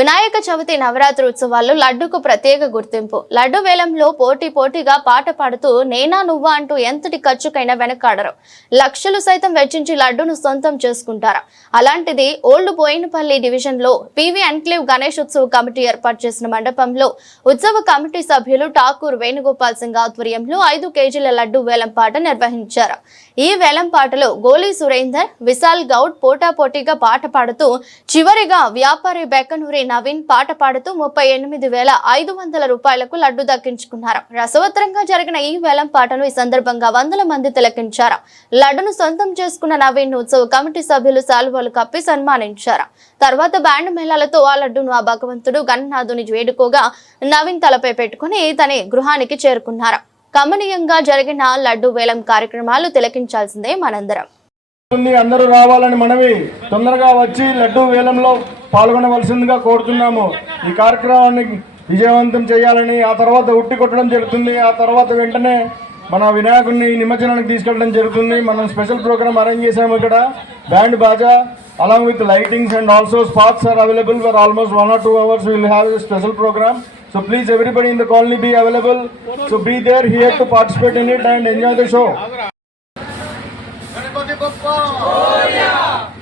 వినాయక చవితి నవరాత్రి ఉత్సవాల్లో లడ్డుకు ప్రత్యేక గుర్తింపు. లడ్డు వేలంలో పోటీ పోటీగా పాట పాడుతూ నేనా నువ్వా అంటూ ఎంతటి ఖర్చుకైనా వెనకాడరు లక్షలు సైతం వెచ్చించి లడ్డును సొంతం చేసుకుంటారు. అలాంటిది ఓల్డ్ బోయినపల్లి డివిజన్లో పివి ఎన్క్లేవ్ గణేష్ ఉత్సవ కమిటీ ఏర్పాటు చేసిన మండపంలో ఉత్సవ కమిటీ సభ్యులు ఠాకూర్ వేణుగోపాల్ సింగ్ ఆధ్వర్యంలో ఐదు కేజీల లడ్డు వేలం పాట నిర్వహించారు. ఈ వేలం పాటలో గోలీ సురేందర్ విశాల్ గౌడ్ పోటాపోటీగా పాట పాడుతూ చివరిగా వ్యాపారి బెక్కనూరి నవీన్ పాట పాడుతూ ముప్పై ఎనిమిది వేల ఐదు వందల రూపాయలకు లడ్డు దక్కించుకున్నారు. రసవత్తరంగా జరిగిన ఈ వేలం పాటను ఈ సందర్భంగా వందల మంది తిలకించారు. లడ్డును సొంతం చేసుకున్న నవీన్ ఉత్సవ కమిటీ సభ్యులు సాల్వాలు కప్పి సన్మానించారు. తర్వాత బ్యాండ్ మేళాలతో ఆ లడ్డును ఆ భగవంతుడు గణనాథుని వేడుకోగా నవీన్ తలపై పెట్టుకుని తన గృహానికి చేరుకున్నారు. కమనీయంగా జరిగిన లడ్డు వేలం కార్యక్రమాలు తిలకించాల్సిందే మనందరం. అందరూ రావాలని మనవి తొందరగా వచ్చి లడ్డూ వేలంలో పాల్గొనవలసిందిగా కోరుతున్నాము. ఈ కార్యక్రమాన్ని విజయవంతం చేయాలని ఆ తర్వాత ఉట్టి కొట్టడం జరుగుతుంది. ఆ తర్వాత వెంటనే మన వినాయకుడిని నిమజ్జనానికి తీసుకెళ్ళడం జరుగుతుంది. మనం స్పెషల్ ప్రోగ్రామ్ అరేంజ్ చేసాము ఇక్కడ. Band Baaja along with lightings and also spots are available for almost one or two hours will have special programme So please everybody in the colony be available. So be there here to participate in it and enjoy the show. Ganapati Bappa! Oh yeah!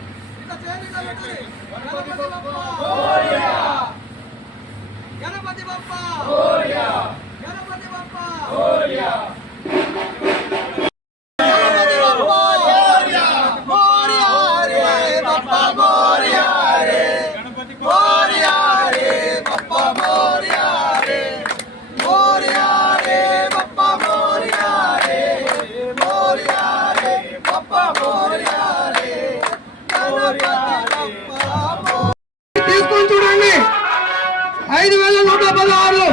ఐదు వేల నూట పదహారు.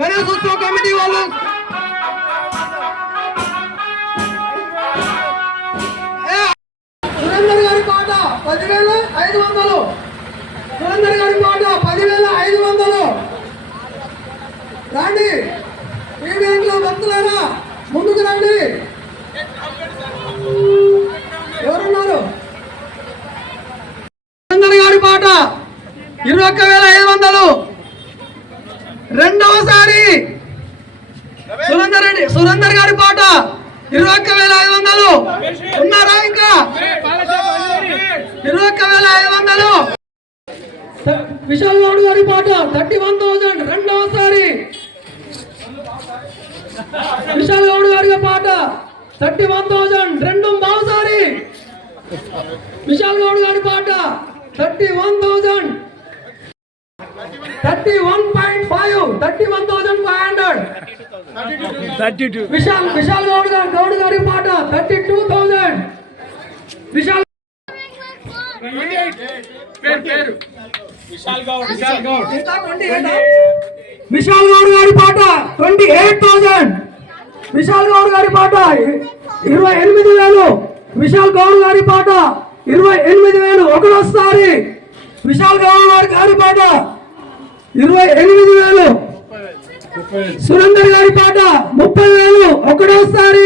Ganeshotsav committee వాళ్ళు. సురేందర్ గారి పాట పదివేల ఐదు వందలు. సురేందర్ గారి పాట పదివేల ఐదు వందలు. రండి. ఈవెంట్లో భక్తులైనా ముందుకు రండి. ఎవరున్నారు? సురేందర్ గారి పాట ఇరవై ఒక్క వేల ఐదు వందలు. రెండవసారి సురేందర్ రెడ్డి సురేందర్ గారి పాట ఇరవై ఒక్క వేల ఐదు వందలు. ఉన్నారా ఇంకా? ఇరవై ఒక్క వేల ఐదు వందలు. విశాల్ గౌడ్ గారి పాట థర్టీ వన్ థౌజండ్ రెండవసారి. విశాల్ గౌడ్ గారి పాట థర్టీ వన్ థౌజండ్ రెండు మరోసారి విశాల్ గౌడ్ గారి పాట thirty one thousand. Thirty one point thirty one five hundred. Vishal Vishal Goud గారు గౌడ్ గారి పాట థర్టీ టూ విశాల్. ఇంకా 28 విశాల్ గౌడ్ గారి పాట twenty eight thousand Vishal Goud గారి పాట ఇరవై ఎనిమిది వేలు. విశాల్ గౌడ్ గారి పాట ఇరవై ఎనిమిది వేలు. ఒకటోసారి విశాల్ గౌడ్ గారి గారి పాట ఇరవై ఎనిమిది వేలు. సురేందర్ గారి పాట ముప్పై వేలు. ఒకటోసారి.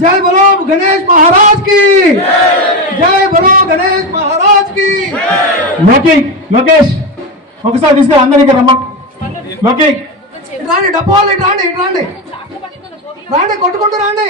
జై బలో గణేష్ మహారాజ్కి. జై బలో గణేష్ మహారాజ్కి. లోకేష్ ఒకసారి తీసుకురా అందరికీ రమ్మ. లోకేష్ లోకి రాండి డబ్బాలు ఇటు రాండి ఇటు రాండి. రాండి కొట్టుకుంటూ రాండి.